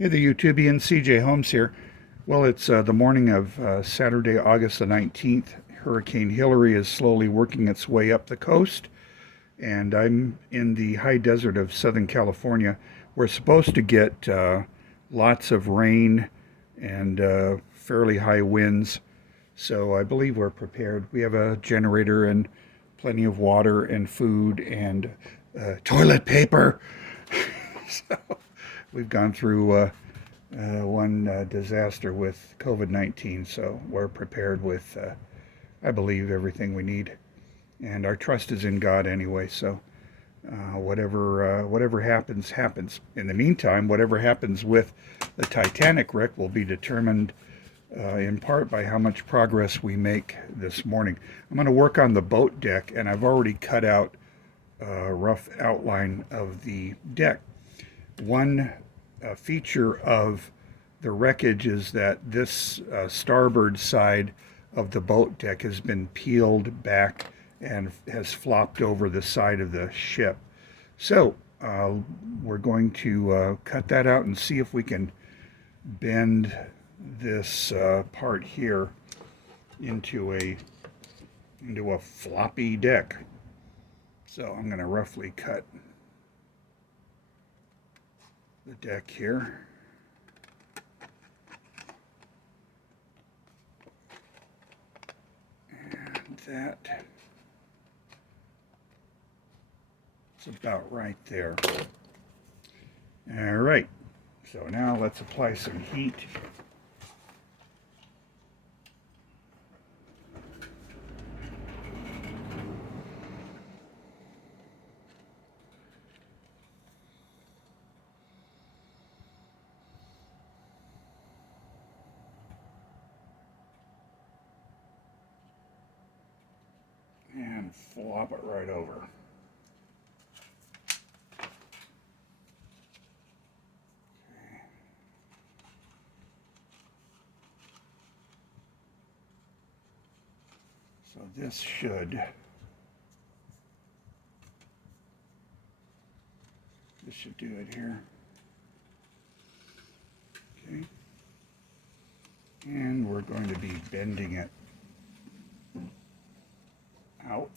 Hey the YouTubian, CJ Holmes here. Well, it's the morning of Saturday, August the 19th. Hurricane Hillary is slowly working its way up the coast, and I'm in the high desert of Southern California. We're supposed to get lots of rain and fairly high winds, so I believe we're prepared. We have a generator and plenty of water and food and toilet paper. So we've gone through one disaster with COVID-19, so we're prepared with, I believe, everything we need. And our trust is in God anyway, so whatever happens, happens. In the meantime, whatever happens with the Titanic wreck will be determined in part by how much progress we make this morning. I'm going to work on the boat deck, and I've already cut out a rough outline of the deck. One feature of the wreckage is that this starboard side of the boat deck has been peeled back and has flopped over the side of the ship. So we're going to cut that out and see if we can bend this part here into a floppy deck. So I'm going to roughly cut the deck here. And that is about right there. All right, so now let's apply some heat. And flop it right over. So this should do it here. Okay. And we're going to be bending it out.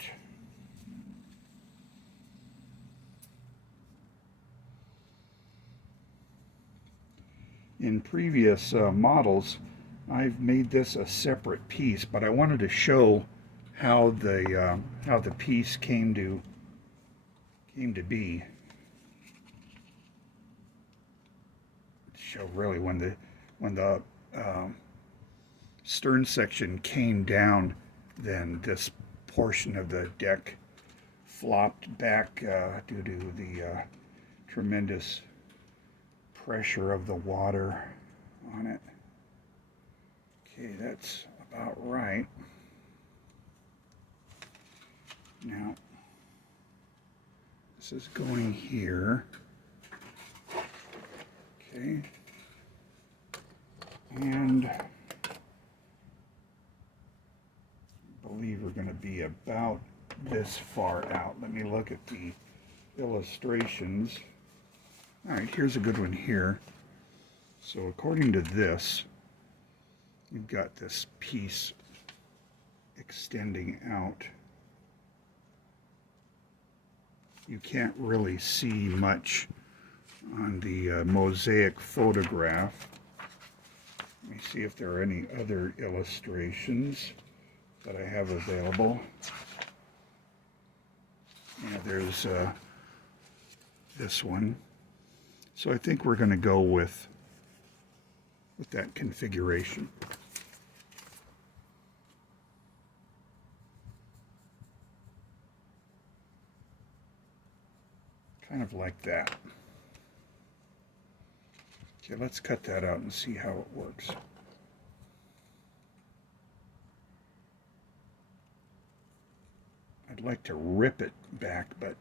In previous models, I've made this a separate piece, but I wanted to show how the piece came to be. Show really when the stern section came down, then this portion of the deck flopped back due to the tremendous pressure of the water on it. Okay, that's about right. Now, this is going here. Okay. And I believe we're going to be about this far out. Let me look at the illustrations. All right, here's a good one here. So according to this, you've got this piece extending out. You can't really see much on the mosaic photograph. Let me see if there are any other illustrations that I have available. Yeah, there's this one. So I think we're going to go with that configuration. Kind of like that. Okay, let's cut that out and see how it works. I'd like to rip it back, but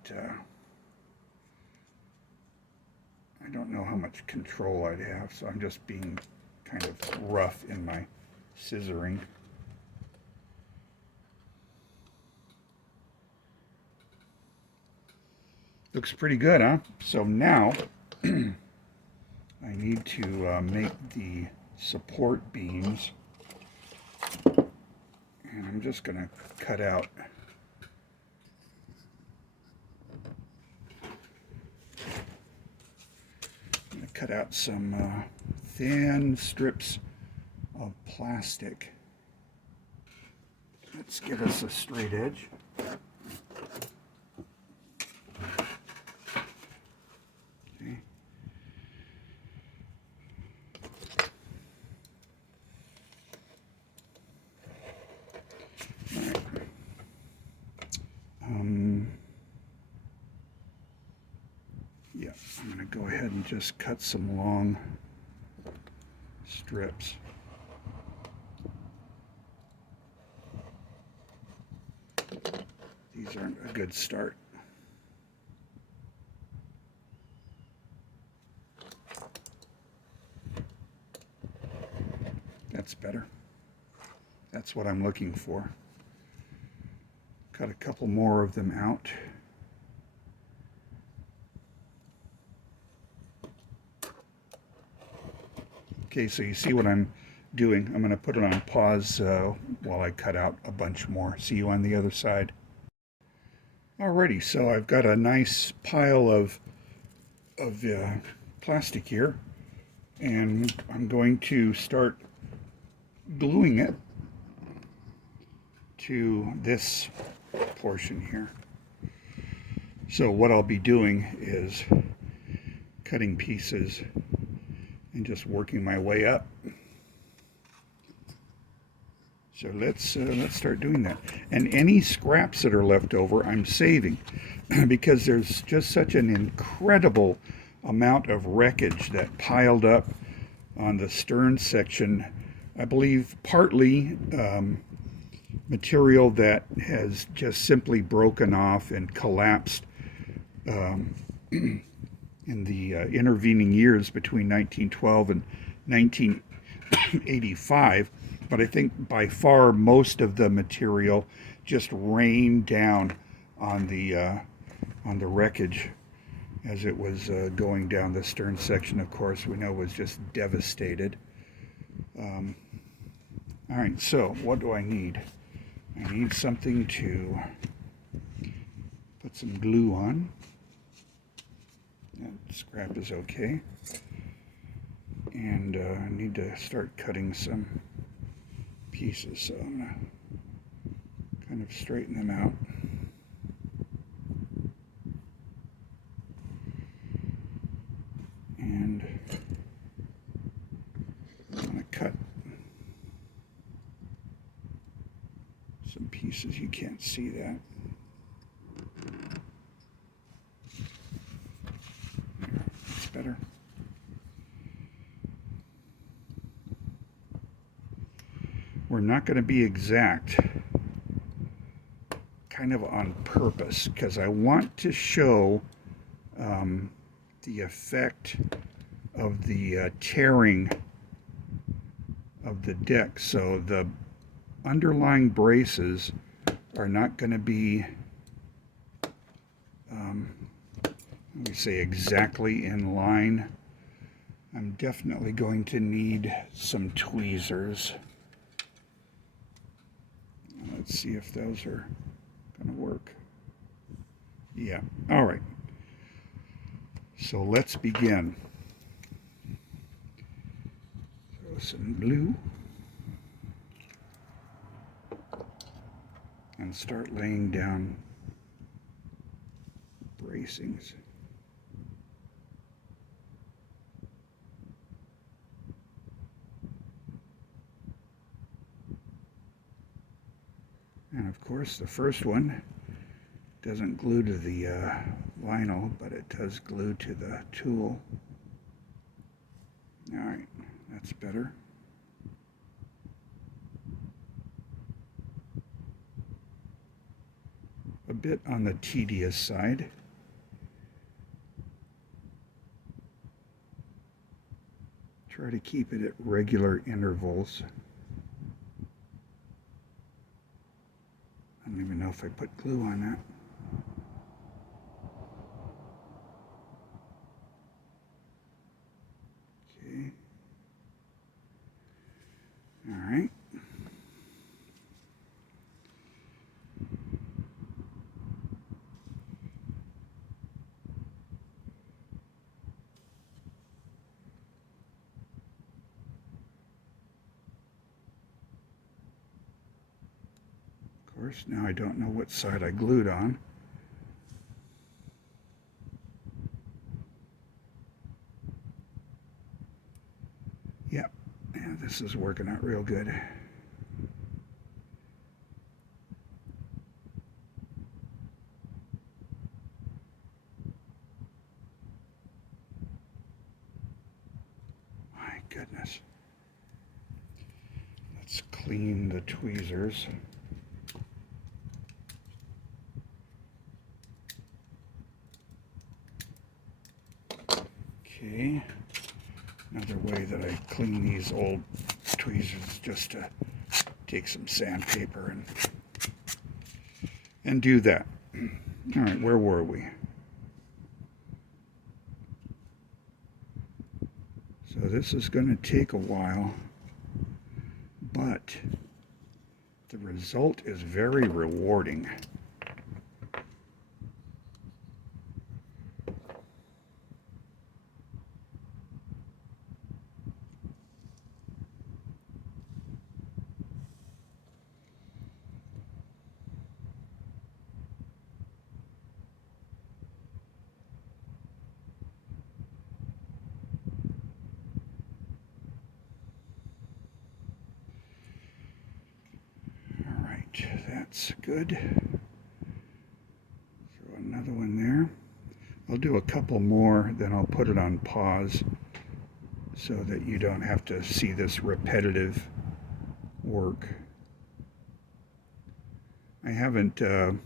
I don't know how much control I'd have, so I'm just being kind of rough in my scissoring. Looks pretty good, huh? So now I need to make the support beams, and I'm just going to cut out some thin strips of plastic. Let's give us a straight edge. Okay. All right. Yeah, I'm going to go ahead and just cut some long strips. These aren't a good start. That's better. That's what I'm looking for. Cut a couple more of them out. Okay, so you see what I'm doing. I'm going to put it on pause while I cut out a bunch more. See you on the other side. Alrighty, so I've got a nice pile of plastic here, and I'm going to start gluing it to this portion here. So what I'll be doing is cutting pieces and just working my way up. So let's start doing that. And any scraps that are left over, I'm saving because there's just such an incredible amount of wreckage that piled up on the stern section. I believe partly material that has just simply broken off and collapsed in the intervening years between 1912 and 1985. But I think by far most of the material just rained down on the wreckage as it was going down the stern section. Of course, we know was just devastated. All right, so what do I need? I need something to put some glue on. That scrap is okay. And I need to start cutting some pieces, so I'm going to kind of straighten them out. And I'm going to cut some pieces. You can't see that. There, that's better. We're not going to be exact, kind of on purpose, because I want to show the effect of the tearing of the deck. So the underlying braces are not going to be, let me say, exactly in line. I'm definitely going to need some tweezers. Let's see if those are going to work. Yeah, all right. So let's begin. Throw some glue and start laying down bracings. And of course, the first one doesn't glue to the vinyl, but it does glue to the tool. All right, that's better. A bit on the tedious side. Try to keep it at regular intervals. I don't even know if I put glue on that. Okay. All right. Of course, now I don't know what side I glued on. Yep, yeah, this is working out real good. My goodness. Let's clean the tweezers. Okay, another way that I clean these old tweezers is just to take some sandpaper and do that. All right, where were we? So this is going to take a while, but the result is very rewarding. All right, that's good. Throw another one there. I'll do a couple more, then I'll put it on pause so that you don't have to see this repetitive work. I haven't gotten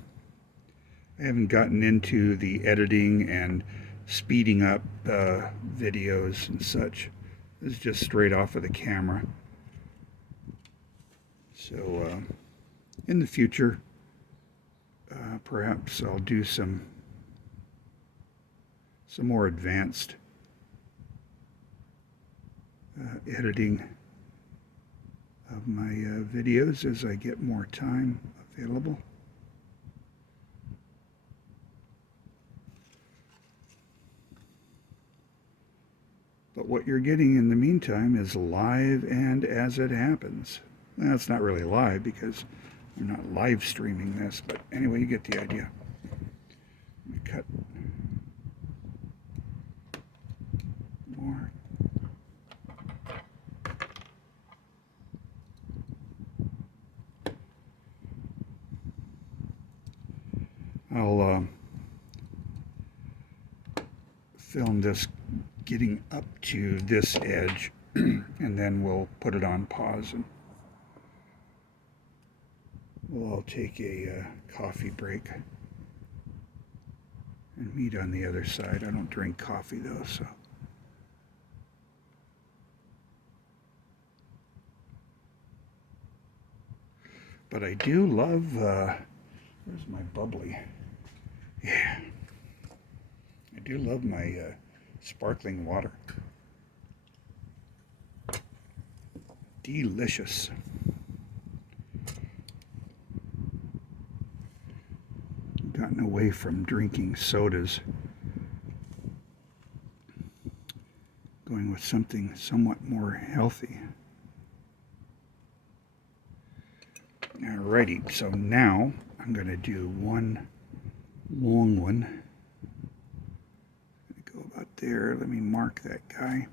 into the editing and speeding up videos and such. This is just straight off of the camera. So in the future, perhaps I'll do some more advanced editing of my videos as I get more time available. But what you're getting in the meantime is live and as it happens. Well, it's not really live because I'm not live streaming this, but anyway, you get the idea. Let me cut more. I'll film this getting up to this edge and then we'll put it on pause and we'll all take a coffee break and meet on the other side. I don't drink coffee though, so. But I do love, where's my bubbly? Yeah. I do love my sparkling water. Delicious. Gotten away from drinking sodas. Going with something somewhat more healthy. Alrighty, so now I'm going to do one long one. Go about there. Let me mark that guy.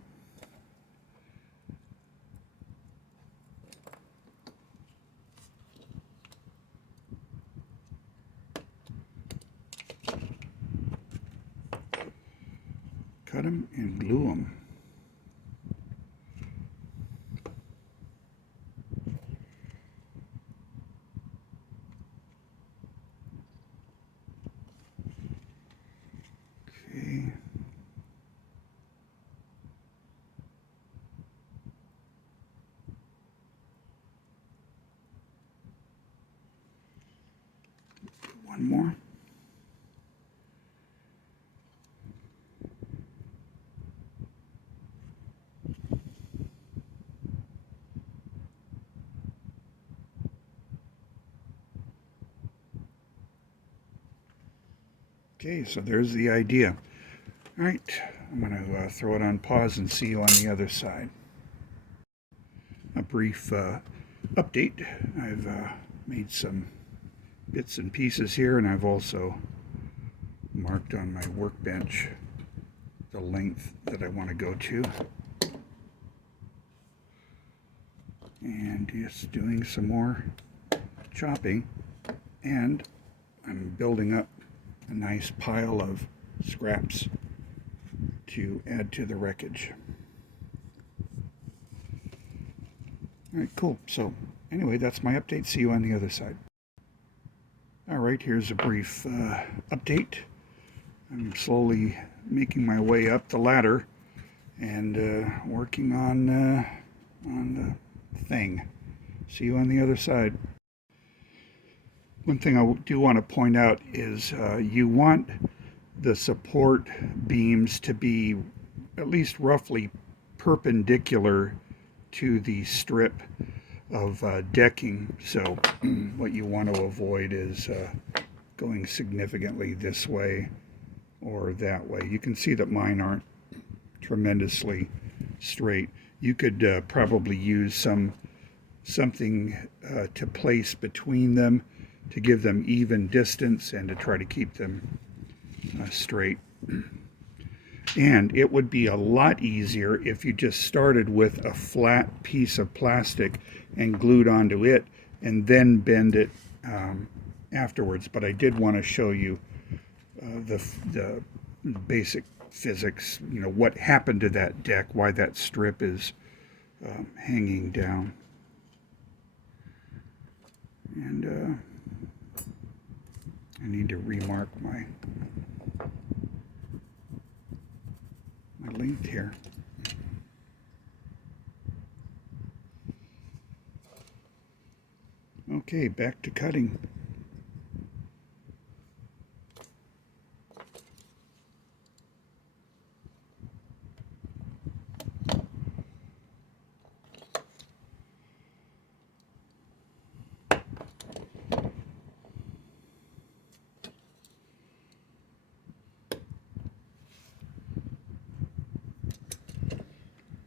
Cut them and glue them. Okay. One more. Okay, so there's the idea. All right, I'm going to throw it on pause and see you on the other side. A brief update. I've made some bits and pieces here, and I've also marked on my workbench the length that I want to go to. And just doing some more chopping, and I'm building up a nice pile of scraps to add to the wreckage. All right, cool. So anyway, that's my update. See you on the other side. All right, here's a brief update. I'm slowly making my way up the ladder and working on the thing. See you on the other side. One thing I do want to point out is you want the support beams to be at least roughly perpendicular to the strip of decking. So what you want to avoid is going significantly this way or that way. You can see that mine aren't tremendously straight. You could probably use something to place between them to give them even distance and to try to keep them straight. And it would be a lot easier if you just started with a flat piece of plastic and glued onto it and then bend it afterwards. But I did want to show you the basic physics, what happened to that deck, why that strip is hanging down. And I need to remark my length here. Okay, back to cutting.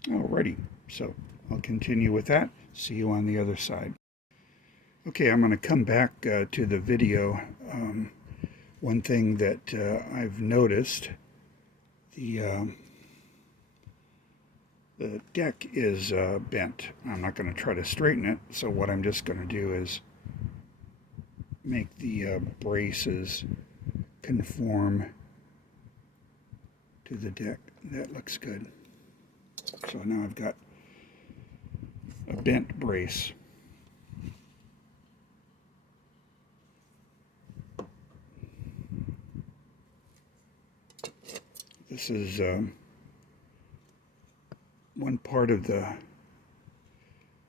Alrighty, so I'll continue with that. See you on the other side. Okay, I'm going to come back to the video. One thing that I've noticed, the deck is bent. I'm not going to try to straighten it, so what I'm just going to do is make the braces conform to the deck. That looks good. So now I've got a bent brace. This is one part of the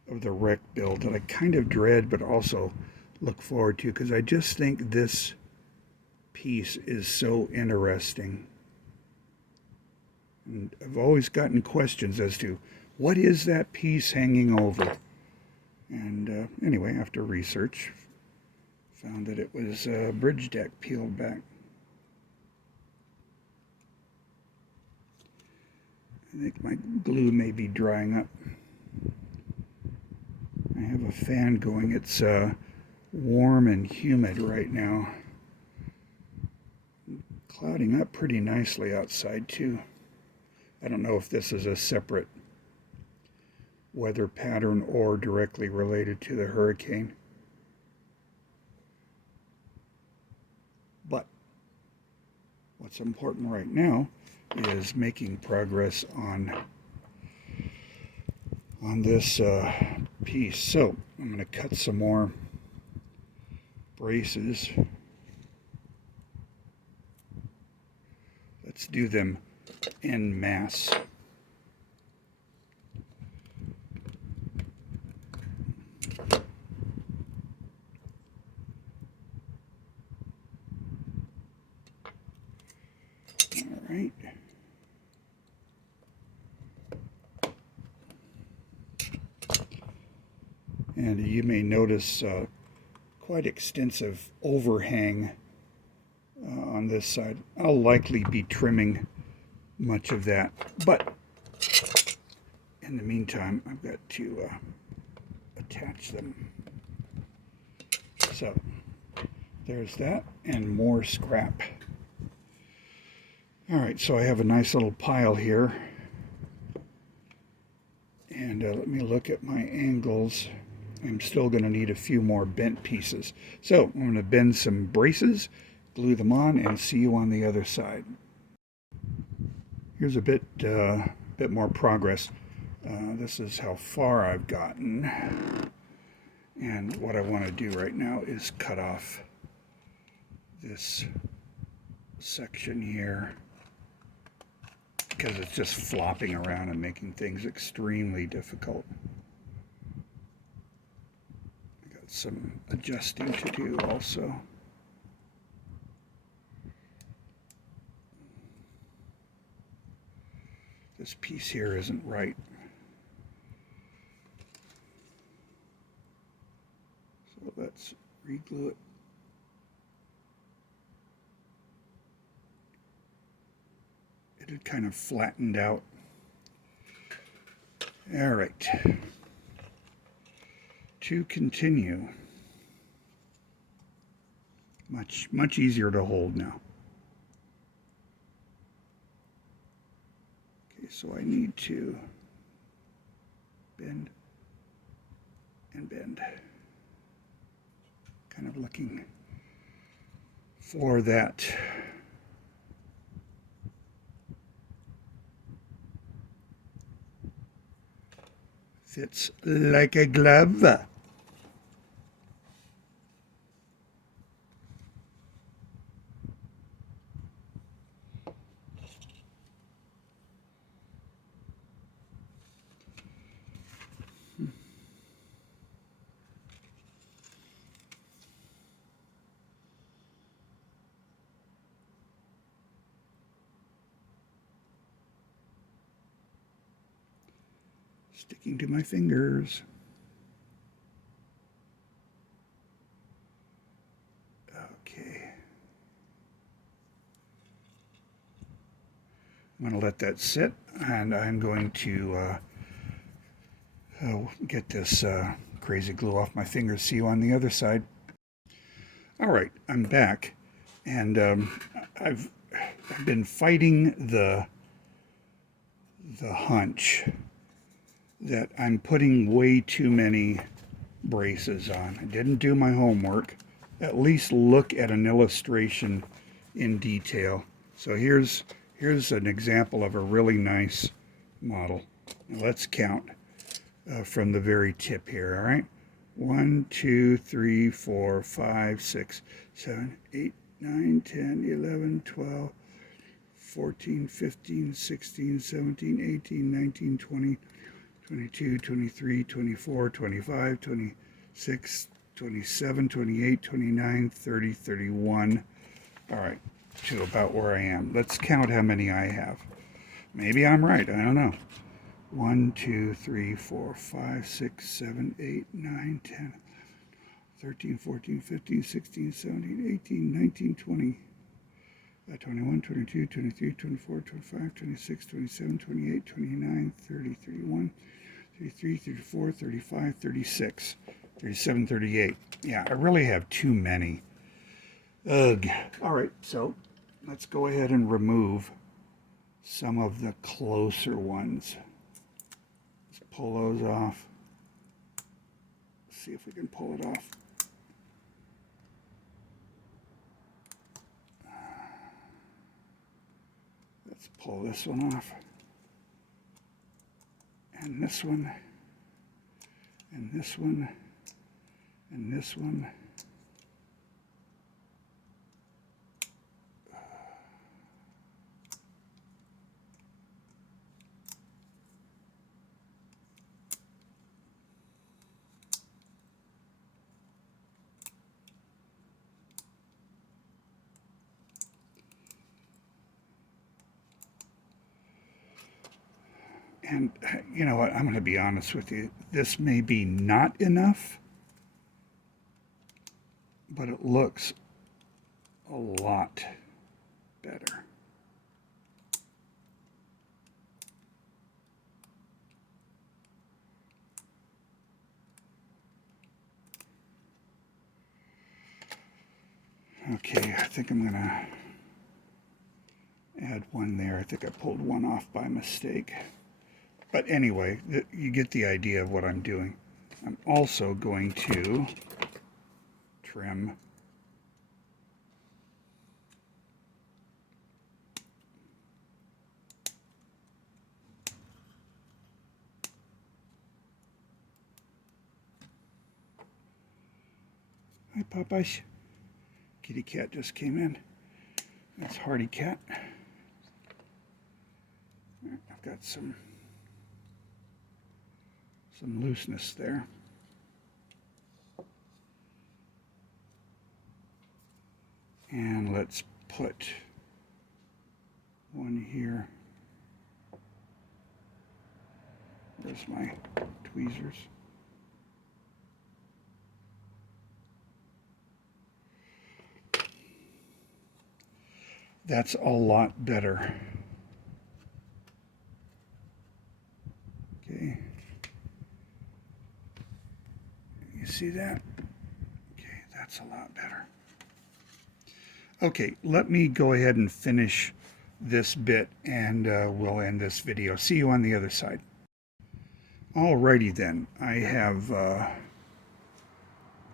wreck build that I kind of dread but also look forward to, because I just think this piece is so interesting. And I've always gotten questions as to what is that piece hanging over. And anyway, after research, found that it was a bridge deck peeled back. I think my glue may be drying up. I have a fan going. It's warm and humid right now. Clouding up pretty nicely outside too. I don't know if this is a separate weather pattern or directly related to the hurricane. But what's important right now is making progress on this piece. So I'm going to cut some more braces. Let's do them en masse. All right. And you may notice quite extensive overhang on on this side. I'll likely be trimming much of that, but in the meantime, I've got to attach them. So there's that, and more scrap. All right, so I have a nice little pile here. And let me look at my angles. I'm still going to need a few more bent pieces. So I'm going to bend some braces, glue them on, and see you on the other side. Here's a bit more progress. This is how far I've gotten. And what I want to do right now is cut off this section here, because it's just flopping around and making things extremely difficult. I got some adjusting to do also. This piece here isn't right. So let's re-glue it. It had kind of flattened out. All right. To continue. Much easier to hold now. Okay, so I need to bend and bend. Kind of looking for that fits like a glove. Sticking to my fingers. Okay. I'm going to let that sit, and I'm going to get this crazy glue off my fingers. See you on the other side. All right, I'm back, and I've been fighting the hunch that I'm putting way too many braces on. I didn't do my homework. At least look at an illustration in detail. So here's an example of a really nice model. Now let's count from the very tip here, all right? 1, 2, 3, 4, 5, 6, 7, 8, 9, 10, 11, 12, 14, 15, 16, 17, 18, 19, 20, 22, 23, 24, 25, 26, 27, 28, 29, 30, 31. All right, to about where I am. Let's count how many I have. Maybe I'm right, I don't know. 1, 2, 3, 4, 5, 6, 7, 8, 9, 10, 13, 14, 15, 16, 17, 18, 19, 20. 21, 22, 23, 24, 25, 26, 27, 28, 29, 30, 31, 33, 34, 35, 36, 37, 38. Yeah, I really have too many. Ugh. All right, so let's go ahead and remove some of the closer ones. Let's pull those off. See if we can pull it off. Let's pull this one off, and this one, and this one, and this one. And you know what, I'm going to be honest with you. This may be not enough, but it looks a lot better. Okay, I think I'm going to add one there. I think I pulled one off by mistake. But anyway, you get the idea of what I'm doing. I'm also going to trim Hi, Popeyes. Kitty cat just came in. That's Hardy Cat. I've got some looseness there. And let's put one here. Where's my tweezers? That's a lot better. Okay. You see that? Okay, that's a lot better. Okay, let me go ahead and finish this bit and we'll end this video. See you on the other side. Alrighty then, I have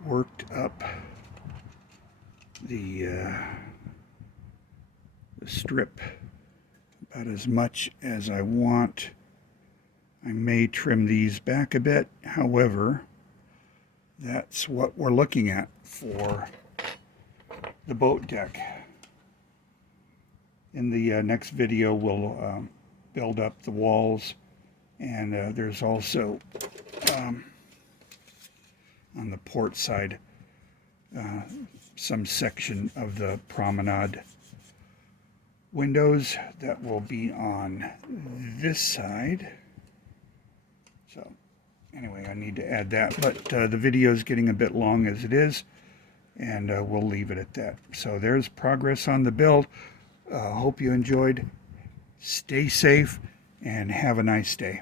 worked up the strip about as much as I want. I may trim these back a bit, however, that's what we're looking at for the boat deck. In the next video, we'll build up the walls, and there's also on the port side some section of the promenade windows that will be on this side. So anyway, I need to add that, but the video is getting a bit long as it is, and we'll leave it at that. So there's progress on the build. Hope you enjoyed. Stay safe and have a nice day.